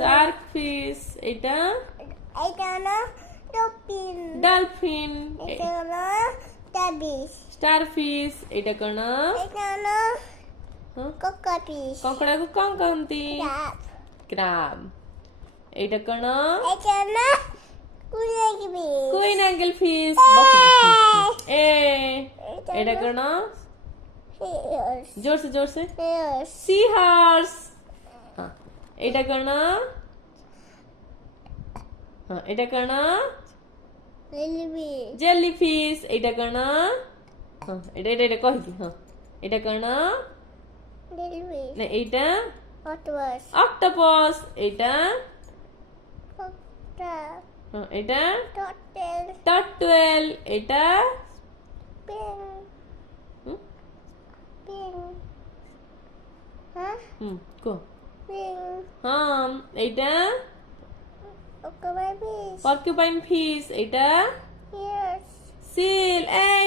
Shark fish, এটা এটা হলো ডলফিন। ডলফিন, এটা হলো টাবিস। স্টার ফিশ, এটা কোন এটা হলো কোকাপিস। কଙ୍କড়াକୁ କଣ କହନ୍ତି? ক্রাব। କ୍ରାବ, এইটা কোন এটা হলো কুইনাকিপিস। কুইন অ্যাঙ্গেল ফিশ, এ এটা কোন জোরসে জোরসে সি হর্স, এটা কোন এটা কোন লিলিফিস। জেলি ফিশ, এটা কোন এটা এটা এটা কহিদি, এটা কোন লিলিফিস। না এইটা অক্টোপাস। অক্টোপাস, এটা এটা টার্টেল। টার্টল, এটা পেন। পেন। হ্যাঁ কো পেন। এইটা কোকাপিস। পর্কুপাইন ফিশ, এটা ইয়েস। সিল, এই